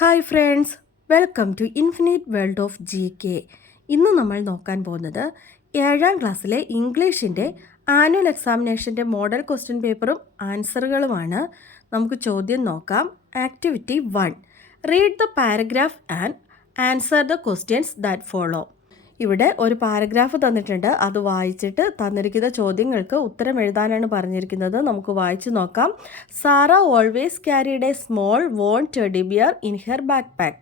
Hi friends, welcome to infinite world of GK. ഇന്ന് നമ്മൾ നോക്കാൻ പോകുന്നത് 7ാം ക്ലാസ്സിലെ ഇംഗ്ലീഷിൻ്റെ ആനുവൽ എക്സാമിനേഷൻ്റെ മോഡൽ ക്വസ്റ്റ്യൻ പേപ്പറും ആൻസറുകളുമാണ്. നമുക്ക് ചോദ്യം നോക്കാം. Activity 1. Read the paragraph and answer the questions that follow. ഇവിടെ ഒരു പാരഗ്രാഫ് തന്നിട്ടുണ്ട്. അത് വായിച്ചിട്ട് തന്നിരിക്കുന്ന ചോദ്യങ്ങൾക്ക് ഉത്തരം എഴുതാനാണ് പറഞ്ഞിരിക്കുന്നത്. നമുക്ക് വായിച്ചു നോക്കാം. Sara always carried a small worn teddy bear in her backpack.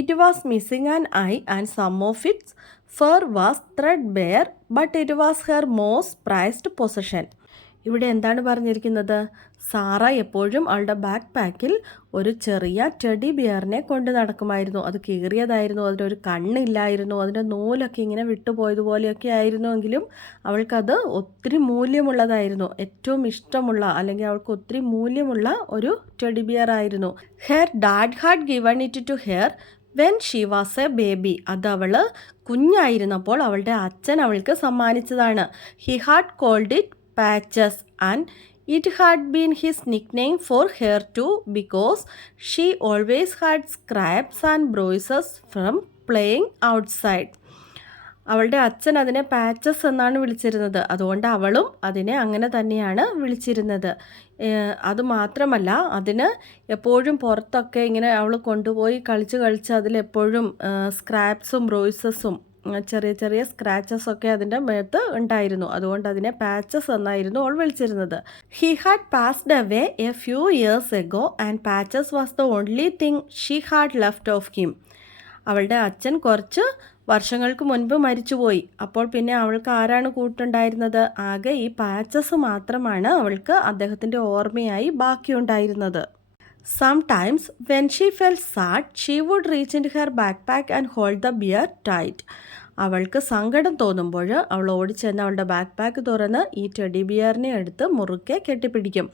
It was missing an eye and some of its fur was threadbare but it was her most prized possession. ഇവിടെ എന്താണ് പറഞ്ഞിരിക്കുന്നത്? Sara എപ്പോഴും അവളുടെ back പാക്കിൽ ഒരു ചെറിയ teddy ബിയറിനെ കൊണ്ട് നടക്കുമായിരുന്നു. അത് കീറിയതായിരുന്നു, അതിനൊരു കണ്ണില്ലായിരുന്നു, അതിൻ്റെ നൂലൊക്കെ ഇങ്ങനെ വിട്ടുപോയതുപോലെയൊക്കെ ആയിരുന്നുവെങ്കിലും അവൾക്കത് ഒത്തിരി മൂല്യമുള്ളതായിരുന്നു. ഏറ്റവും ഇഷ്ടമുള്ള അല്ലെങ്കിൽ അവൾക്ക് ഒത്തിരി മൂല്യമുള്ള ഒരു ടെഡി ബിയർ ആയിരുന്നു. Her dad had given it to her when she was a baby. അത് അവൾ കുഞ്ഞായിരുന്നപ്പോൾ അവളുടെ അച്ഛൻ അവൾക്ക് സമ്മാനിച്ചതാണ്. He had called it Patches and it had been his nickname for her too because she always had scrapes and bruises from playing outside. അവളുടെ അച്ഛൻ അതിനെ പാച്ചസ് എന്നാണ് വിളിച്ചിരുന്നത്. അതുകൊണ്ട് അവളും അതിനെ അങ്ങനെ തന്നെയാണ് വിളിച്ചിരുന്നത്. അതുമാത്രമല്ല, അതിന് എപ്പോഴും പുറത്തൊക്കെ ഇങ്ങനെ അവൾ കൊണ്ടുപോയി കളിച്ച് അതിലെപ്പോഴും സ്ക്രാപ്സും ബ്രൂയിസസും ചെറിയ ചെറിയ സ്ക്രാച്ചസ് ഒക്കെ അതിൻ്റെ മേത്ത് ഉണ്ടായിരുന്നു. അതുകൊണ്ട് അതിനെ പാച്ചസ് എന്നായിരുന്നു അവൾ വിളിച്ചിരുന്നത്. He had passed away A few years ago and patches was the only thing she had left of him. അവളുടെ അച്ഛൻ കുറച്ച് വർഷങ്ങൾക്ക് മുൻപ് മരിച്ചുപോയി. അപ്പോൾ പിന്നെ അവൾക്ക് ആരാണ് കൂട്ടുണ്ടായിരുന്നത്? ആകെ ഈ പാച്ചസ് മാത്രമാണ് അവൾക്ക് അദ്ദേഹത്തിൻ്റെ ഓർമ്മയായി ബാക്കിയുണ്ടായിരുന്നത്. Sometimes when she felt sad, she would reach into her backpack and hold the bear tight. അവൾക്ക് സങ്കടം തോന്നുമ്പോൾ അവൾ ഓടിച്ചെന്ന് അവളുടെ ബാക്ക് പാക്ക് തുറന്ന് ഈ ടെഡി ബിയറിനെ എടുത്ത് മുറുക്കെ കെട്ടിപ്പിടിക്കും.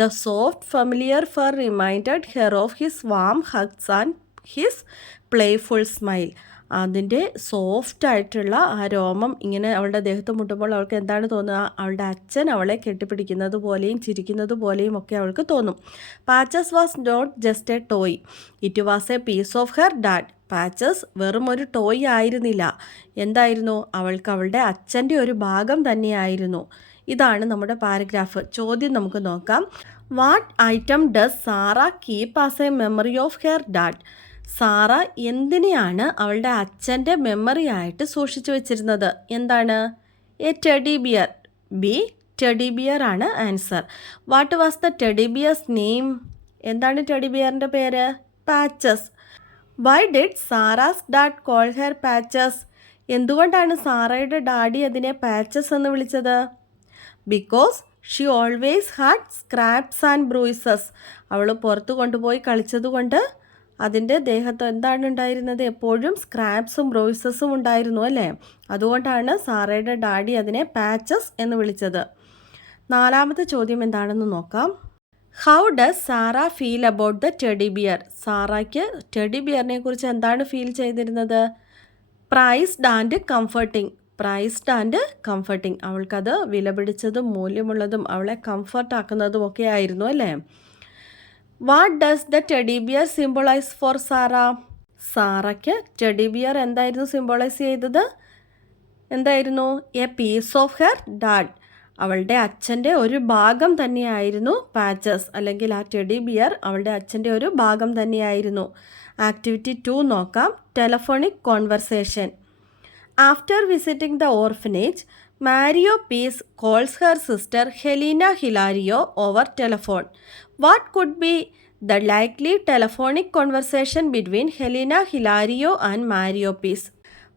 The soft familiar fur reminded her of his warm hugs and his playful smile. അതിൻ്റെ സോഫ്റ്റായിട്ടുള്ള ആ രോമം ഇങ്ങനെ അവളുടെ ദേഹത്ത് മുട്ടുമ്പോൾ അവൾക്ക് എന്താണ് തോന്നുക? അവളുടെ അച്ഛൻ അവളെ കെട്ടിപ്പിടിക്കുന്നത് പോലെയും ചിരിക്കുന്നത് പോലെയും ഒക്കെ അവൾക്ക് തോന്നും. Patches was not just a toy, it was a piece of her dad. Patches വെറും ഒരു ടോയ് ആയിരുന്നില്ല. എന്തായിരുന്നു? അവൾക്ക് അവളുടെ അച്ഛൻ്റെ ഒരു ഭാഗം തന്നെയായിരുന്നു. ഇതാണ് നമ്മുടെ പാരഗ്രാഫ്. ചോദ്യം നമുക്ക് നോക്കാം. What item does Sara keep as a memory of her dad? Sara എന്തിനെയാണ് അവളുടെ അച്ഛൻ്റെ മെമ്മറി ആയിട്ട് സൂക്ഷിച്ചു വെച്ചിരുന്നത്? എന്താണ്? A teddy bear. B teddy bear ആണ് answer. What was the teddy bear's name? എന്താണ് ടെഡി ബിയറിൻ്റെ പേര്? Patches. Why did Sara's dad call her Patches? എന്തുകൊണ്ടാണ് സാറയുടെ ഡാഡി അതിനെ പാച്ചസ് എന്ന് വിളിച്ചത്? Because she always had scraps and bruises. അവൾ പുറത്ത് കൊണ്ടുപോയി കളിച്ചതുകൊണ്ട് അതിൻ്റെ ദേഹത്ത് എന്താണ് ഉണ്ടായിരുന്നത്? എപ്പോഴും സ്ക്രാപ്സും ബ്രൂയിസസും ഉണ്ടായിരുന്നു അല്ലേ? അതുകൊണ്ടാണ് സാറയുടെ ഡാഡി അതിനെ പാച്ചസ് എന്ന് വിളിച്ചത്. 4ാമത്തെ ചോദ്യം എന്താണെന്ന് നോക്കാം. How does Sara feel about the teddy bear? സാറയ്ക്ക് ടെഡി ബിയറിനെ കുറിച്ച് എന്താണ് ഫീൽ ചെയ്തിരുന്നത്? Prized and comforting. Prized and comforting. അവൾക്കത് വിലപിടിച്ചതും മൂല്യമുള്ളതും അവളെ കംഫർട്ടാക്കുന്നതും ഒക്കെ ആയിരുന്നു അല്ലേ? What does the teddy bear symbolize for Sara? സാറയ്ക്ക് ടെഡി ബിയർ എന്തായിരുന്നു സിംബോളൈസ് ചെയ്തത്? എന്തായിരുന്നു? A piece of her dad. അവളുടെ അച്ഛൻ്റെ ഒരു ഭാഗം തന്നെയായിരുന്നു പാച്ചസ്, അല്ലെങ്കിൽ ആ ടെഡി ബിയർ അവളുടെ അച്ഛൻ്റെ ഒരു ഭാഗം തന്നെയായിരുന്നു. ആക്ടിവിറ്റി 2 നോക്കാം. Telephonic conversation. After visiting the orphanage, Mario Peace calls her sister Helena Hilario over telephone. What could be the likely telephonic conversation between Helena Hilario and Mario Peace?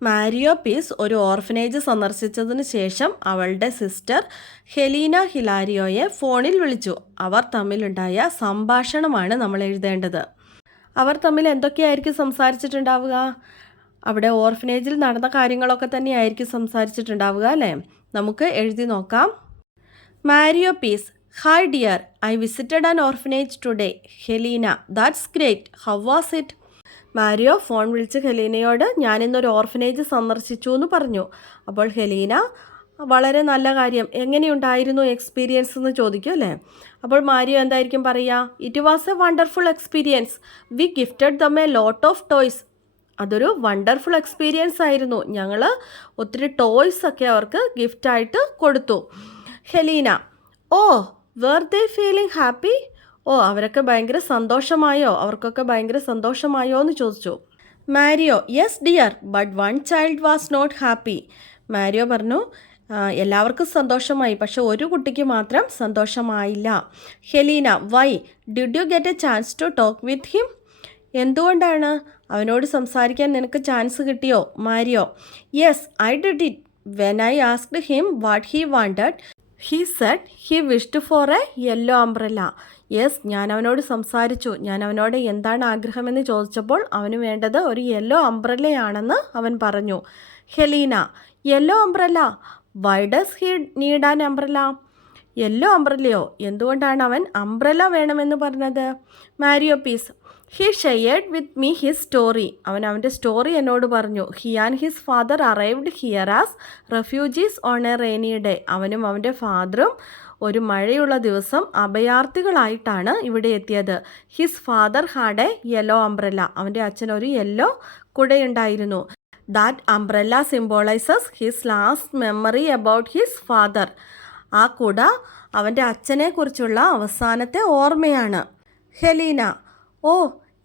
Mario Peace ഒരു orphanage സന്ദർശിച്ചതിന് ശേഷം അവളുടെ sister Helena ഹിലാരിയോയെ ഫോണിൽ വിളിച്ചു. അവർ തമ്മിലുണ്ടായ സംഭാഷണമാണ് നമ്മൾ എഴുതേണ്ടത്. അവർ തമ്മിൽ എന്തൊക്കെയായിരിക്കും സംസാരിച്ചിട്ടുണ്ടാവുക? അവിടെ ഓർഫനേജിൽ നടന്ന കാര്യങ്ങളൊക്കെ തന്നെയായിരിക്കും സംസാരിച്ചിട്ടുണ്ടാവുക അല്ലേ? നമുക്ക് എഴുതി നോക്കാം. Mario Peace: hi dear, I visited an orphanage today. Helena: that's great, how was it? Mario phone വിളിച്ച് ഹെലീനയോട് ഞാനിന്നൊരു ഓർഫനേജ് സന്ദർശിച്ചു എന്ന് പറഞ്ഞു. അപ്പോൾ ഹെലീന വളരെ നല്ല കാര്യം. എങ്ങനെയുണ്ടായിരുന്നു എക്സ്പീരിയൻസ് എന്ന് ചോദിക്കും അല്ലേ? അപ്പോൾ മാരിയോ എന്തായിരിക്കും പറയുക? It was a wonderful experience. We gifted them a lot of toys. അതൊരു വണ്ടർഫുൾ എക്സ്പീരിയൻസ് ആയിരുന്നു. ഞങ്ങൾ ഒത്തിരി ടോയ്സ് ഒക്കെ അവർക്ക് ഗിഫ്റ്റായിട്ട് കൊടുത്തു. Helena, oh were they feeling happy? ഓ അവരൊക്കെ ഭയങ്കര സന്തോഷമായോ? അവർക്കൊക്കെ ഭയങ്കര സന്തോഷമായോ എന്ന് ചോദിച്ചു. Mario, yes dear, but one child was not happy. Mario പറഞ്ഞു, എല്ലാവർക്കും സന്തോഷമായി, പക്ഷെ ഒരു കുട്ടിക്ക് മാത്രം സന്തോഷമായില്ല. Helena, why did you get a chance to talk with him? എന്തുകൊണ്ടാണ്? അവനോട് സംസാരിക്കാൻ നിനക്ക് ചാൻസ് കിട്ടിയോ? Mario, yes I did it. When I asked him what he wanted, he said he wished for a yellow umbrella. Yes, ഞാൻ അവനോട് സംസാരിച്ചു. ഞാൻ അവനോട് എന്താണ് ആഗ്രഹമെന്ന് ചോദിച്ചപ്പോൾ അവന് വേണ്ടത് ഒരു യെല്ലോ അംബ്രല്ലയാണെന്ന് അവൻ പറഞ്ഞു. Helena, yellow umbrella, why does he need an umbrella? Yellow അംബ്രല്ലയോ? എന്തുകൊണ്ടാണ് അവൻ അംബ്രല്ല വേണമെന്ന് പറഞ്ഞത്? മാരിയോ പീസ്, he shared with me his story. അവൻ അവൻ്റെ സ്റ്റോറി എന്നോട് പറഞ്ഞു. He and his father arrived here as refugees on a rainy day. അവനും അവൻ്റെ ഫാദറും ഒരു മഴയുള്ള ദിവസം അഭയാർത്ഥികളായിട്ടാണ് ഇവിടെ എത്തിയത്. His father had a yellow umbrella. അവൻ്റെ അച്ഛനൊരു യെല്ലോ കുടയുണ്ടായിരുന്നു. That umbrella symbolizes his last memory about his father. ആ കുട അവൻ്റെ അച്ഛനെക്കുറിച്ചുള്ള അവസാനത്തെ ഓർമ്മയാണ്. Helena, oh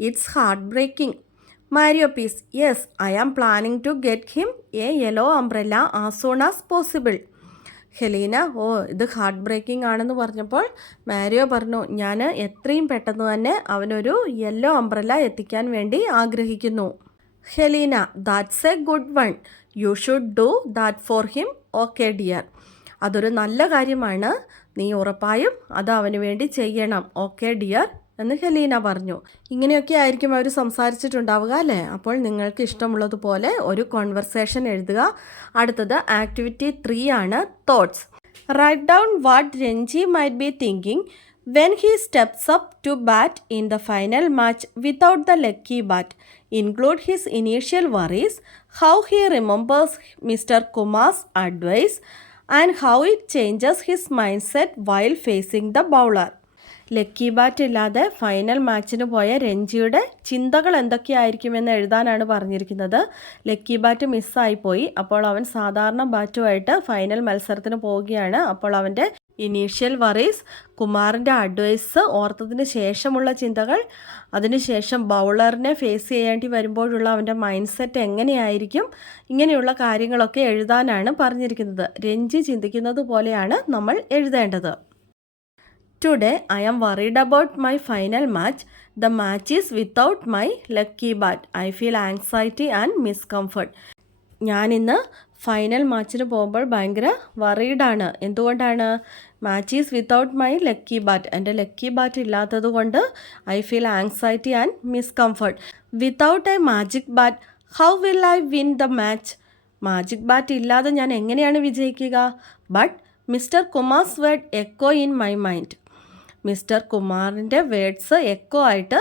it's heart breaking. Mario പീസ്, yes I am planning to get him a yellow umbrella as soon as possible. Helena, oh ഇത് heart breaking ആണെന്ന് പറഞ്ഞപ്പോൾ മാരിയോ പറഞ്ഞു, ഞാൻ എത്രയും പെട്ടെന്ന് തന്നെ അവനൊരു യെല്ലോ അംബ്രല്ല എത്തിക്കാൻ വേണ്ടി ആഗ്രഹിക്കുന്നു. Helena, that's A good one. You should do that for him. Okay dear. അതൊരു നല്ല കാര്യമാണ്. നീ ഉറപ്പായും അത് അവന് വേണ്ടി ചെയ്യണം. ഓക്കെ ഡിയർ എന്ന് ഹെലീന പറഞ്ഞു. ഇങ്ങനെയൊക്കെ ആയിരിക്കും അവർ സംസാരിച്ചിട്ടുണ്ടാവുക അല്ലേ? അപ്പോൾ നിങ്ങൾക്ക് ഇഷ്ടമുള്ളതുപോലെ ഒരു കോൺവെർസേഷൻ എഴുതുക. അടുത്തത് ആക്ടിവിറ്റി 3 ആണ്, thoughts. Write down what Ranji might be thinking when he steps up to bat in the final match without the lucky bat. Include his initial worries, how he remembers Mr. Kumar's advice, and how it changes his mindset while facing the bowler. Lucky bat ഇല്ലാതെ final മാച്ചിന് പോയ രഞ്ജിയുടെ ചിന്തകൾ എന്തൊക്കെയായിരിക്കുമെന്ന് എഴുതാനാണ് പറഞ്ഞിരിക്കുന്നത്. Lucky bat മിസ്സായിപ്പോയി. അപ്പോൾ അവൻ സാധാരണ ബാറ്റുമായിട്ട് ഫൈനൽ മത്സരത്തിന് പോവുകയാണ്. അപ്പോൾ അവൻ്റെ ഇനീഷ്യൽ വറീസ്, കുമാറിൻ്റെ അഡ്വൈസ് ഓർത്തതിന് ശേഷമുള്ള ചിന്തകൾ, അതിനുശേഷം ബൗളറിനെ ഫേസ് ചെയ്യേണ്ടി വരുമ്പോഴുള്ള അവൻ്റെ മൈൻഡ് സെറ്റ് എങ്ങനെയായിരിക്കും, ഇങ്ങനെയുള്ള കാര്യങ്ങളൊക്കെ എഴുതാനാണ് പറഞ്ഞിരിക്കുന്നത്. രഞ്ജി ചിന്തിക്കുന്നത് പോലെയാണ് നമ്മൾ എഴുതേണ്ടത്. Today I am worried about my final match. The match is without my lucky bat. I feel anxiety and miscomfort. ഞാൻ ഇന്ന് ഫൈനൽ മാച്ചിന് പോകുമ്പോൾ ഭയങ്കര വറീഡാണ്. എന്തുകൊണ്ടാണ്? Match is without my lucky bat. എൻ്റെ ലക്കി ബാറ്റ് ഇല്ലാത്തത് കൊണ്ട് I feel anxiety and miscomfort. Without a magic bat how will I win the match? Magic bat ഇല്ലാതെ ഞാൻ എങ്ങനെയാണ് വിജയിക്കുക? But mister Kumar's word echo in my mind. Mister കുമാറിൻ്റെ words echo ആയിട്ട്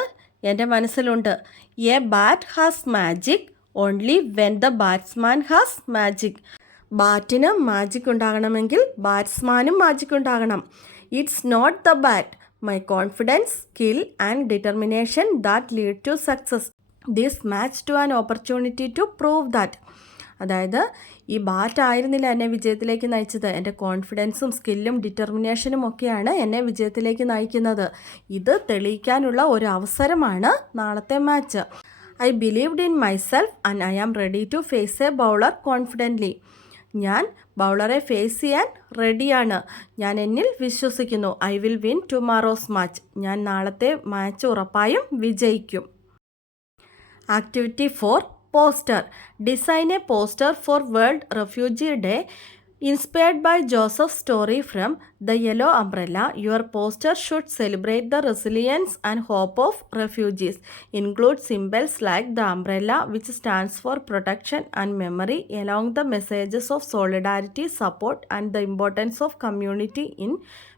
എൻ്റെ മനസ്സിലുണ്ട്. A bat has magic only when the batsman has magic. ബാറ്റിന് magic ഉണ്ടാകണമെങ്കിൽ ബാറ്റ്സ്മാനും മാജിക് ഉണ്ടാകണം. It's not the bat, my confidence, skill and determination that lead to success. This match to an opportunity to prove that. അതായത് ഈ bat ആയിരുന്നില്ല എന്നെ വിജയത്തിലേക്ക് നയിച്ചത്. എൻ്റെ കോൺഫിഡൻസും സ്കില്ലും ഡിറ്റർമിനേഷനും ഒക്കെയാണ് എന്നെ വിജയത്തിലേക്ക് നയിക്കുന്നത്. ഇത് തെളിയിക്കാനുള്ള ഒരു അവസരമാണ് നാളത്തെ match. I believed in myself and I am ready to face a bowler confidently. ഞാൻ ബൗളറെ ഫേസ് ചെയ്യാൻ റെഡിയാണ്. ഞാൻ എന്നിൽ വിശ്വസിക്കുന്നു. I will win tomorrow's match. ഞാൻ നാളത്തെ മാച്ച് ഉറപ്പായും വിജയിക്കും. Activity 4, poster. Design a poster for World Refugee Day inspired by Joseph's story from The Yellow Umbrella. Your poster should celebrate the resilience and hope of refugees. Include symbols like the umbrella, which stands for protection and memory, along the messages of solidarity, support, and the importance of community in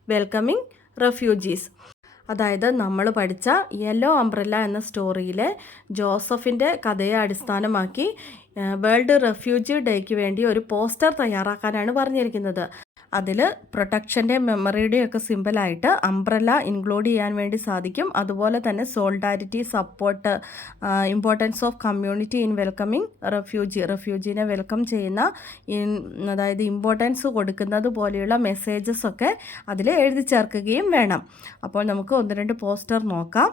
welcoming refugees. അതായത് നമ്മൾ പഠിച്ച yellow umbrella എന്ന സ്റ്റോറിയിലെ ജോസഫിൻ്റെ കഥയെ അടിസ്ഥാനമാക്കി world refugee ഡേക്ക് വേണ്ടി ഒരു poster തയ്യാറാക്കാനാണ് പറഞ്ഞിരിക്കുന്നത്. അതിൽ പ്രൊട്ടക്ഷൻ്റെ മെമ്മറിയുടെയൊക്കെ സിമ്പിളായിട്ട് അംബ്രല്ല ഇൻക്ലൂഡ് ചെയ്യാൻ വേണ്ടി സാധിക്കും. അതുപോലെ തന്നെ solidarity, support, importance of community in welcoming റെഫ്യൂജീനെ വെൽക്കം ചെയ്യുന്ന അതായത് ഇമ്പോർട്ടൻസ് കൊടുക്കുന്നത് പോലെയുള്ള മെസ്സേജസ് ഒക്കെ അതിൽ എഴുതി ചേർക്കുകയും വേണം. അപ്പോൾ നമുക്ക് 1-2 പോസ്റ്റർ നോക്കാം.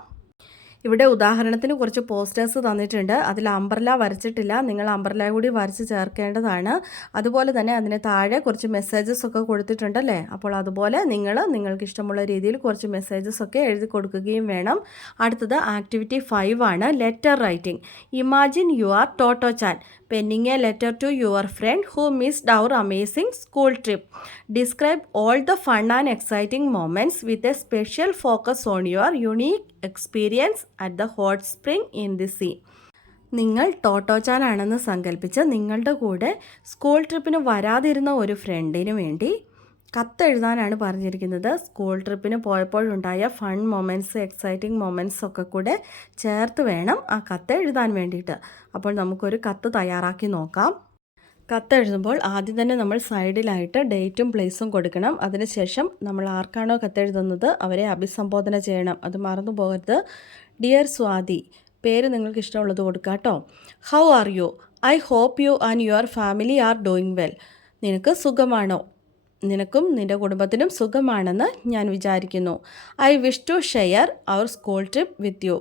ഇവിടെ ഉദാഹരണത്തിന് കുറച്ച് പോസ്റ്റേഴ്സ് തന്നിട്ടുണ്ട്. അതിൽ അംബ്രല്ല വരച്ചിട്ടില്ല, നിങ്ങൾ അംബ്രല്ല കൂടി വരച്ച് ചേർക്കേണ്ടതാണ്. അതുപോലെ തന്നെ അതിന് താഴെ കുറച്ച് മെസ്സേജസ് ഒക്കെ കൊടുത്തിട്ടുണ്ടല്ലേ, അപ്പോൾ അതുപോലെ നിങ്ങൾക്ക് ഇഷ്ടമുള്ള രീതിയിൽ കുറച്ച് മെസ്സേജസ് ഒക്കെ എഴുതി കൊടുക്കുകയും വേണം. അടുത്തത് ആക്ടിവിറ്റി 5 ആണ്, letter writing. Imagine you are Toto Chan penning a letter to your friend who missed our amazing school trip. Describe all the fun and exciting moments with a special focus on your unique experience at the hot spring in the sea. നിങ്ങൾ Totto-chan ആണെന്ന് സങ്കല്പിച്ച് നിങ്ങളുടെ കൂടെ school ട്രിപ്പിന് വരാതിരുന്ന ഒരു ഫ്രണ്ടിന് വേണ്ടി കത്തെഴുതാനാണ് പറഞ്ഞിരിക്കുന്നത്. സ്കൂൾ ട്രിപ്പിന് പോയപ്പോഴുണ്ടായ ഫൺ മൊമെൻറ്റ്സ്, എക്സൈറ്റിംഗ് മൊമെൻറ്റ്സ് ഒക്കെ കൂടെ ചേർത്ത് വേണം ആ കത്ത് എഴുതാൻ വേണ്ടിയിട്ട്. അപ്പോൾ നമുക്കൊരു കത്ത് തയ്യാറാക്കി നോക്കാം. കത്തെഴുതുമ്പോൾ ആദ്യം തന്നെ നമ്മൾ സൈഡിലായിട്ട് ഡേറ്റും പ്ലേസും കൊടുക്കണം. അതിനുശേഷം നമ്മൾ ആർക്കാണോ കത്തെഴുതുന്നത് അവരെ അഭിസംബോധന ചെയ്യണം. അത് മറന്നു പോകരുത്. ഡിയർ സ്വാതി, പേര് നിങ്ങൾക്ക് ഇഷ്ടമുള്ളത് കൊടുക്കുക കേട്ടോ. How are you? I hope you and your family are doing well. നിനക്ക് സുഖമാണോ? നിനക്കും നിൻ്റെ കുടുംബത്തിനും സുഖമാണെന്ന് ഞാൻ വിചാരിക്കുന്നു. I wish to share our school trip with you.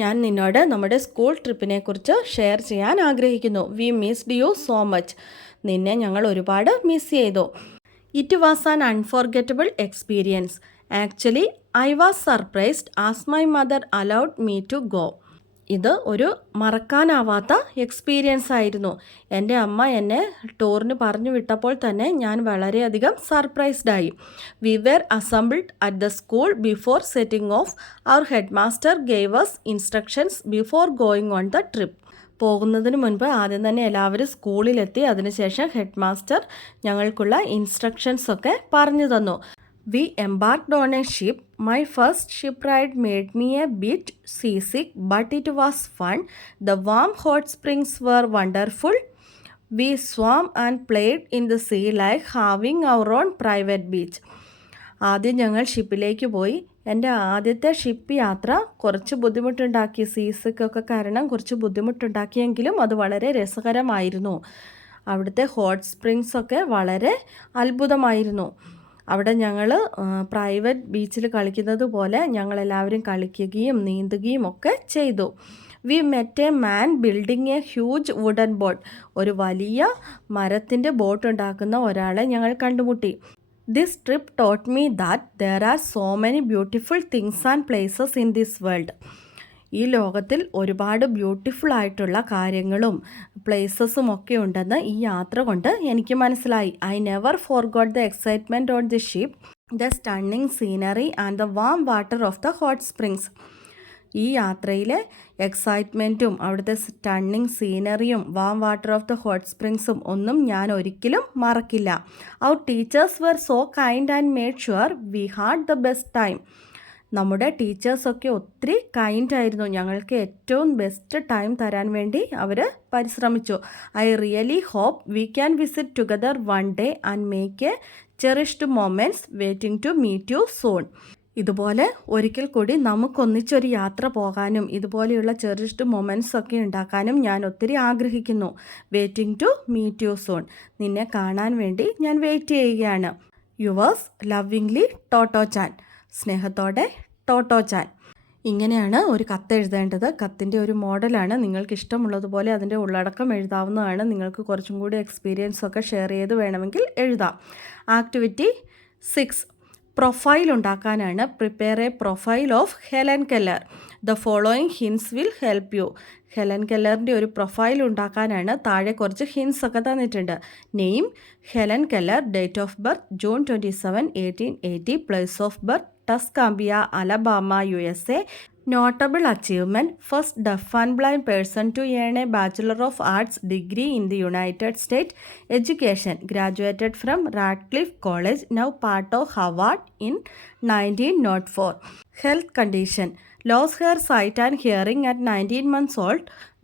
ഞാൻ നിന്നോട് നമ്മുടെ സ്കൂൾ ട്രിപ്പിനെ കുറിച്ച് ഷെയർ ചെയ്യാൻ ആഗ്രഹിക്കുന്നു. We missed you so much. നിന്നെ ഞങ്ങൾ ഒരുപാട് മിസ് ചെയ്തു. It was an unforgettable experience. Actually I was surprised as my mother allowed me to go. ഇത് ഒരു മറക്കാനാവാത്ത എക്സ്പീരിയൻസ് ആയിരുന്നു. എൻ്റെ അമ്മ എന്നെ ടൂറിന് പറഞ്ഞു വിട്ടപ്പോൾ തന്നെ ഞാൻ വളരെയധികം സർപ്രൈസ്ഡായി. We were assembled at the school before setting off. Our head master gave us instructions before going on the trip. പോകുന്നതിന് മുൻപ് ആദ്യം തന്നെ എല്ലാവരും സ്കൂളിലെത്തി. അതിനുശേഷം ഹെഡ് മാസ്റ്റർ ഞങ്ങൾക്കുള്ള ഇൻസ്ട്രക്ഷൻസ് ഒക്കെ പറഞ്ഞു തന്നു. We embarked on a ship. My first ship ride made me a bit seasick, but it was fun. The warm hot springs were wonderful. We swam and played in the sea like having our own private beach. ആദ്യം ഞങ്ങൾ ഷിപ്പിലേക്ക് പോയി. എൻ്റെ ആദ്യത്തെ ship യാത്ര കുറച്ച് ബുദ്ധിമുട്ടുണ്ടാക്കി, സീസിക്കൊക്കെ കാരണം കുറച്ച് ബുദ്ധിമുട്ടുണ്ടാക്കിയെങ്കിലും അത് വളരെ രസകരമായിരുന്നു. അവിടുത്തെ ഹോട്ട് സ്പ്രിങ്സൊക്കെ വളരെ അത്ഭുതമായിരുന്നു. അവിടെ ഞങ്ങൾ പ്രൈവറ്റ് ബീച്ചിൽ കളിക്കുന്നത് പോലെ ഞങ്ങളെല്ലാവരും കളിക്കുകയും നീന്തുകയും ഒക്കെ ചെയ്തു. We met a man building a huge wooden boat. ഒരു വലിയ മരത്തിൻ്റെ ബോട്ട് ഉണ്ടാക്കുന്ന ഒരാളെ ഞങ്ങൾ കണ്ടുമുട്ടി. This trip taught me that there are so many beautiful things and places in this world. ഈ ലോകത്തിൽ ഒരുപാട് ബ്യൂട്ടിഫുൾ ആയിട്ടുള്ള കാര്യങ്ങളും പ്ലേസസും ഒക്കെ ഉണ്ടെന്ന് ഈ യാത്ര കൊണ്ട് എനിക്ക് മനസ്സിലായി. I never forgot the excitement on the ship, the stunning scenery and the warm water of the hot springs. ഈ യാത്രയിലെ എക്സൈറ്റ്മെൻറ്റും അവിടുത്തെ സ്റ്റണ്ണിങ് സീനറിയും warm water of the hot സ്പ്രിങ്സും ഒന്നും ഞാൻ ഒരിക്കലും മറക്കില്ല. Our teachers were so kind and made sure we had the best time. നമ്മുടെ ടീച്ചേഴ്സൊക്കെ ഒത്തിരി കൈൻഡ് ആയിരുന്നു. ഞങ്ങൾക്ക് ഏറ്റവും ബെസ്റ്റ് ടൈം തരാൻ വേണ്ടി അവർ പരിശ്രമിച്ചു. I really hope we can visit together one day and make a cherished moments waiting to meet you soon. ഇതുപോലെ ഒരിക്കൽ കൂടി നമുക്കൊന്നിച്ചൊരു യാത്ര പോകാനും ഇതുപോലെയുള്ള ചെറിഷ്ഡ് മൊമെൻറ്റ്സ് ഒക്കെ ഉണ്ടാക്കാനും ഞാൻ ഒത്തിരി ആഗ്രഹിക്കുന്നു. Waiting to meet you soon. നിന്നെ കാണാൻ വേണ്ടി ഞാൻ വെയിറ്റ് ചെയ്യുകയാണ്. Yours lovingly Totto Chan. സ്നേഹത്തോടെ ടോട്ടോ ചാൻ. ഇങ്ങനെയാണ് ഒരു കത്ത് എഴുതേണ്ടത്. കത്തിൻ്റെ ഒരു മോഡലാണ്. നിങ്ങൾക്ക് ഇഷ്ടമുള്ളതുപോലെ അതിൻ്റെ ഉള്ളടക്കം എഴുതാവുന്നതാണ്. നിങ്ങൾക്ക് കുറച്ചും കൂടി എക്സ്പീരിയൻസ് ഒക്കെ ഷെയർ ചെയ്ത് വേണമെങ്കിൽ എഴുതാം. ആക്ടിവിറ്റി 6 പ്രൊഫൈൽ ഉണ്ടാക്കാനാണ്. Prepare a profile of Helen Keller. The following hints will help you. Helen കെല്ലറിൻ്റെ ഒരു പ്രൊഫൈൽ ഉണ്ടാക്കാനാണ്. താഴെ കുറച്ച് ഹിൻസ് ഒക്കെ തന്നിട്ടുണ്ട്. Name Helen Keller, date of birth June 27, 1880, place of birth Tuscumbia, Alabama, USA. Notable achievement: first deaf and blind person to earn a Bachelor of Arts degree in the United States. Education: graduated from Radcliffe College, now part of Harvard, in 1904. Health condition: lost her sight and hearing at 19 months old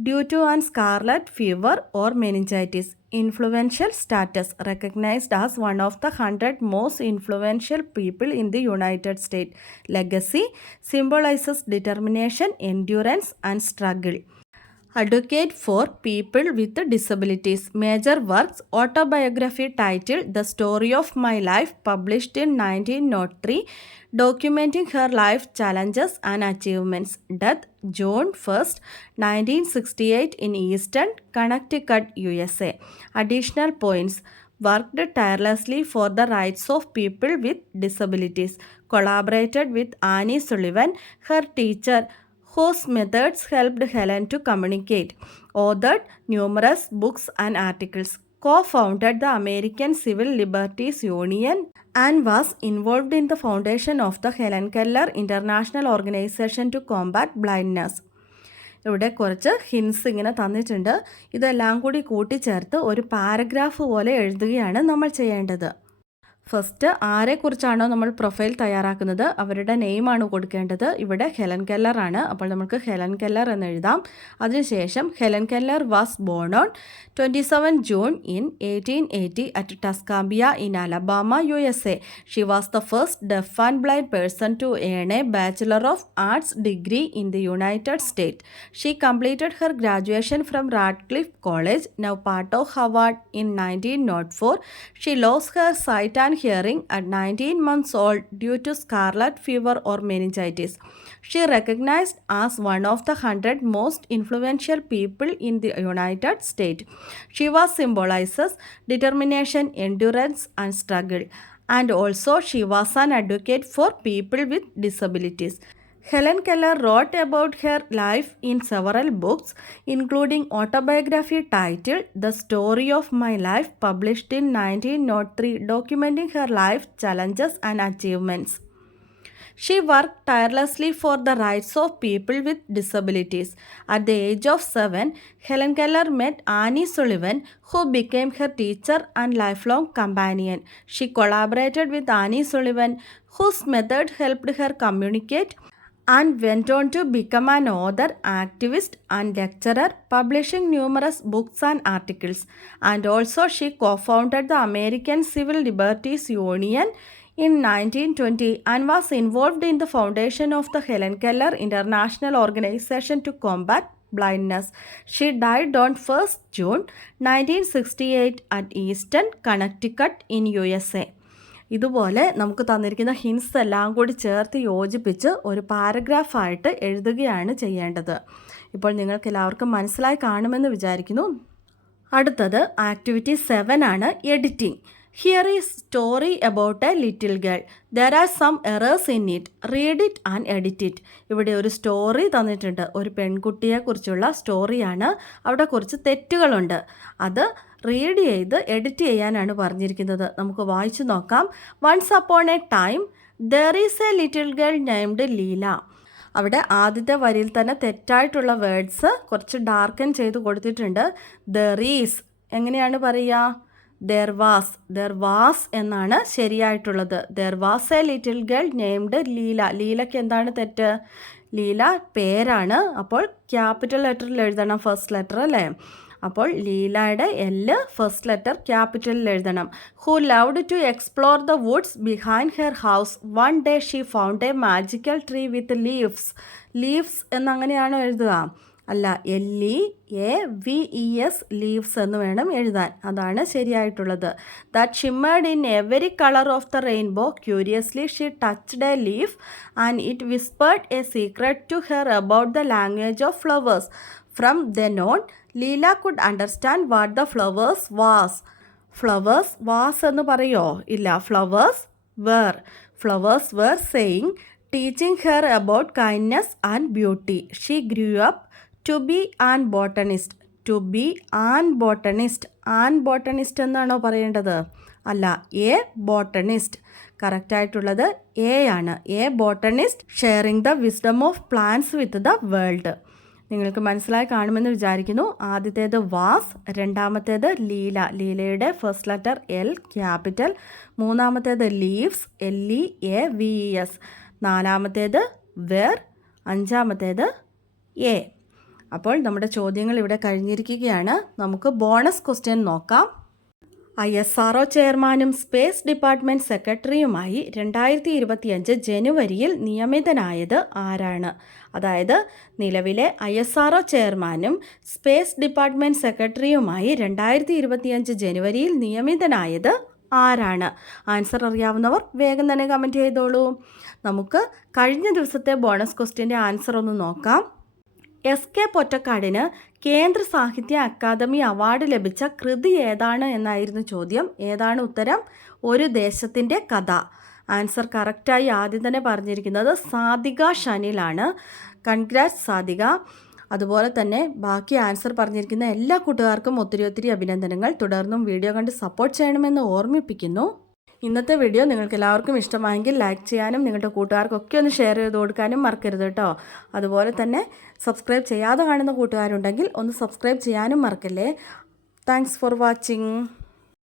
due to an scarlet fever or meningitis. Influential status: recognized as one of the 100 most influential people in the United States. Legacy: symbolizes determination, endurance, and struggle. Advocate for people with disabilities. Major works: autobiography titled The Story of My Life, published in 1903, documenting her life challenges and achievements. Death: June 1st, 1968, in Easton, Connecticut, USA. Additional points: worked tirelessly for the rights of people with disabilities. Collaborated with Annie Sullivan, her teacher, whose methods helped Helen to communicate. Authored numerous books and articles. Co-founded the American Civil Liberties Union and was involved in the foundation of the Helen Keller International Organization to Combat Blindness. ഇവിടെ കുറച്ച് hints ഇങ്ങനെ തന്നിട്ടുണ്ട്. ഇതെല്ലാം കൂടി കൂട്ടിച്ചേർത്ത് ഒരു paragraph പോലെ എഴുതുകയാണ് നമ്മൾ ചെയ്യേണ്ടത്. ഫസ്റ്റ് ആരെക്കുറിച്ചാണോ നമ്മൾ പ്രൊഫൈൽ തയ്യാറാക്കുന്നത് അവരുടെ നെയിമാണ് കൊടുക്കേണ്ടത്. ഇവിടെ ഹെലൻ കെല്ലർ ആണ്, അപ്പോൾ നമുക്ക് ഹെലൻ കെല്ലർ എന്ന് എഴുതാം. അതിനുശേഷം Helen Keller was born on 27 June in 1880 at Tuscumbia in Alabama, USA. She was the first deaf and blind person to earn a Bachelor of Arts degree in the United States. She completed her graduation from Radcliffe College, now part of Harvard, in 1904. She lost her sight and hearing at 19 months old due to scarlet fever or meningitis. She recognized as one of the 100 most influential people in the United States. She was symbolizes determination, endurance, and struggle. And also she was an advocate for people with disabilities. Helen Keller wrote about her life in several books, including autobiography titled The Story of My Life, published in 1903, documenting her life challenges and achievements. She worked tirelessly for the rights of people with disabilities. At the age of 7, Helen Keller met Annie Sullivan, who became her teacher and lifelong companion. She collaborated with Annie Sullivan, whose method helped her communicate, and went on to become an author, activist, and lecturer, publishing numerous books and articles. And also she co-founded the American Civil Liberties Union in 1920 and was involved in the foundation of the Helen Keller International Organization to Combat Blindness. She died on 1st June 1968 at Easton, Connecticut, in USA. ഇതുപോലെ നമുക്ക് തന്നിരിക്കുന്ന hints എല്ലാം കൂടി ചേർത്ത് യോജിപ്പിച്ച് ഒരു പാരഗ്രാഫായിട്ട് എഴുതുകയാണ് ചെയ്യേണ്ടത്. ഇപ്പോൾ നിങ്ങൾക്ക് എല്ലാവർക്കും മനസ്സിലായി കാണുമെന്ന് വിചാരിക്കുന്നു. അടുത്തത് ആക്ടിവിറ്റി 7 ആണ്, editing. Here is story about a little girl. There are some errors in it. Read it and edit it. ഇവിടെ ഒരു സ്റ്റോറി തന്നിട്ടുണ്ട്. ഒരു പെൺകുട്ടിയെക്കുറിച്ചുള്ള സ്റ്റോറിയാണ്. അവിടെ കുറച്ച് തെറ്റുകളുണ്ട്. അത് റീഡ് ചെയ്ത് എഡിറ്റ് ചെയ്യാനാണ് പറഞ്ഞിരിക്കുന്നത്. നമുക്ക് വായിച്ചു നോക്കാം. Once upon a time there is a little girl named Leela. അവിടെ ആദ്യത്തെ വരിയിൽ തന്നെ തെറ്റായിട്ടുള്ള വേർഡ്സ് കുറച്ച് ഡാർക്കൻ ചെയ്ത് കൊടുത്തിട്ടുണ്ട്. ദർ ഈസ് എങ്ങനെയാണ് പറയുക? ദർ വാസ് എന്നാണ് ശരിയായിട്ടുള്ളത്. There was a little girl named Leela. ലീലയ്ക്ക് എന്താണ് തെറ്റ്? ലീല പേരാണ്, അപ്പോൾ ക്യാപിറ്റൽ ലെറ്ററിൽ എഴുതണം, ഫസ്റ്റ് ലെറ്റർ അല്ലേ? അപ്പോൾ ലീലയുടെ എൽ ഫസ്റ്റ് ലെറ്റർ ക്യാപിറ്റലിൽ എഴുതണം. Who loved to explore the woods behind her house. One day she found a magical tree with leaves എന്നങ്ങനെയാണോ എഴുതുക? അല്ല, LEAVES ലീവ്സ് എന്ന് വേണം എഴുതാൻ. അതാണ് ശരിയായിട്ടുള്ളത്. That shimmered in every colour of the rainbow. Curiously she touched a leaf and it whispered a secret to her about the language of flowers. From then on Leela could understand what the flowers was എന്ന് പറയോ? ഇല്ല, flowers were saying, teaching her about kindness and beauty. She grew up to be an botanist എന്നാണോ പറയേണ്ടത്? അല്ല, a botanist. കറക്റ്റായിട്ടുള്ളത് a ആണ്. A botanist sharing the wisdom of plants with the world. നിങ്ങൾക്ക് മനസ്സിലായി കാണുമെന്ന് വിചാരിക്കുന്നു. ആദ്യത്തേത് വാസ്, രണ്ടാമത്തേത് ലീല, ലീലയുടെ ഫസ്റ്റ് ലെറ്റർ എൽ ക്യാപിറ്റൽ, മൂന്നാമത്തേത് ലീവ്സ് LEAVES, നാലാമത്തേത് വെർ, അഞ്ചാമത്തേത് എ. അപ്പോൾ നമ്മുടെ ചോദ്യങ്ങൾ ഇവിടെ കഴിഞ്ഞിരിക്കുകയാണ്. നമുക്ക് ബോണസ് ക്വസ്റ്റ്യൻ നോക്കാം. ISRO ചെയർമാനും സ്പേസ് ഡിപ്പാർട്ട്മെൻറ്റ് സെക്രട്ടറിയുമായി 2025 ജനുവരിയിൽ നിയമിതനായത് ആരാണ്? അതായത് നിലവിലെ ISRO ചെയർമാനും സ്പേസ് ഡിപ്പാർട്ട്മെൻറ്റ് സെക്രട്ടറിയുമായി 2025 ജനുവരിയിൽ നിയമിതനായത് ആരാണ്? ആൻസർ അറിയാവുന്നവർ വേഗം തന്നെ കമൻറ്റ് ചെയ്തോളൂ. നമുക്ക് കഴിഞ്ഞ ദിവസത്തെ ബോണസ് ക്വസ്റ്റ്യൻ്റെ ആൻസർ ഒന്ന് നോക്കാം. SK പൊറ്റക്കാടിന് കേന്ദ്ര സാഹിത്യ അക്കാദമി അവാർഡ് ലഭിച്ച കൃതി ഏതാണ് എന്നായിരുന്നു ചോദ്യം. ഏതാണ് ഉത്തരം? ഒരു ദേശത്തിൻ്റെ കഥ. ആൻസർ കറക്റ്റായി ആദ്യം തന്നെ പറഞ്ഞിരിക്കുന്നത് സാധിക ഷനിലാണ്. കൺഗ്രാറ്റ്സ് സാധിക. അതുപോലെ തന്നെ ബാക്കി ആൻസർ പറഞ്ഞിരിക്കുന്ന എല്ലാ കൂട്ടുകാർക്കും ഒത്തിരി അഭിനന്ദനങ്ങൾ. തുടർന്നും വീഡിയോ കണ്ട് സപ്പോർട്ട് ചെയ്യണമെന്ന് ഓർമ്മിപ്പിക്കുന്നു. ഇന്നത്തെ വീഡിയോ നിങ്ങൾക്ക് എല്ലാവർക്കും ഇഷ്ടമായെങ്കിൽ ലൈക്ക് ചെയ്യാനും നിങ്ങളുടെ കൂട്ടുകാർക്കൊക്കെ ഒന്ന് ഷെയർ ചെയ്ത് കൊടുക്കാനും മറക്കരുത് കേട്ടോ. അതുപോലെ തന്നെ സബ്സ്ക്രൈബ് ചെയ്യാതെ കാണുന്ന കൂട്ടുകാരുണ്ടെങ്കിൽ ഒന്ന് സബ്സ്ക്രൈബ് ചെയ്യാനും മറക്കല്ലേ. Thanks for watching.